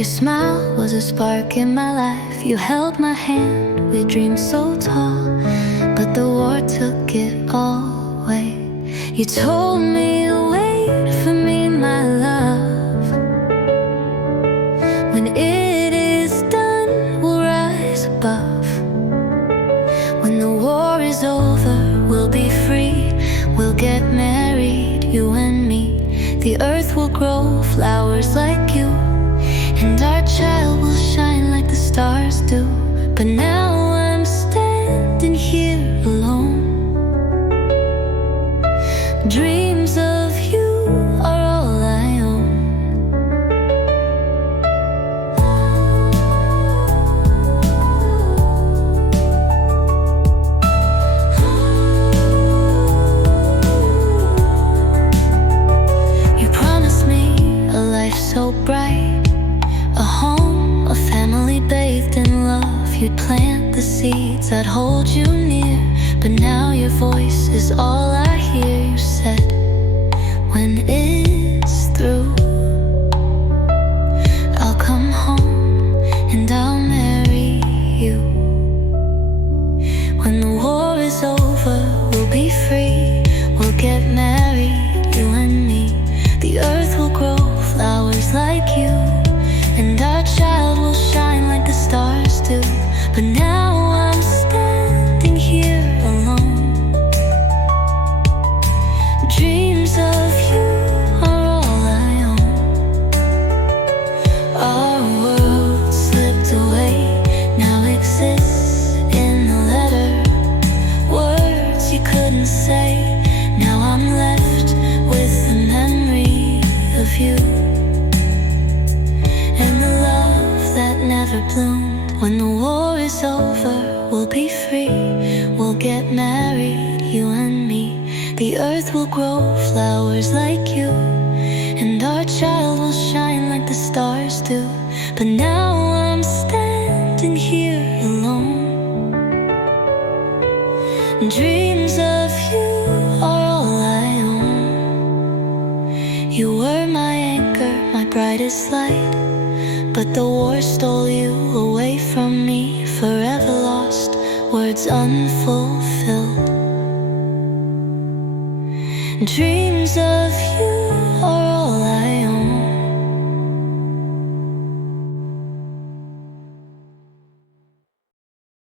Your smile was a spark in my life. You held my hand, we dreamed so tall, but the war took it all away. You told me, wait for me, my love. When it is done, we'll rise above. When the war is over, we'll be free. We'll get married, you and me. The earth will grow flowers like you, and our child will shine like the stars do. But now I'm standing here alone. Dreams of you are all I own. You promised me a life so bright, a home, a family bathed in love. You'd plant the seeds that hold you near, but now your voice is all I hear. You said, when it's through, I'll come home and I'll marry you. When the war is over, we'll be free. We'll get married, you and me. The earth will grow flowers like you, and our child will shine like the stars do. But now I'm standing here alone. Dreams of you are all I own. Our world slipped away, now exists in a letter. Words you couldn't say, now I'm left with the memory of you, and the love that never bloomed. When the war is over, we'll be free. We'll get married, you and me. The earth will grow flowers like you, and our child will shine like the stars do. But now I'm standing here alone. Dreams of you are all I own. You were my anchor, my brightest light, but the war stole you away from me, forever lost, words unfulfilled. Dreams of you are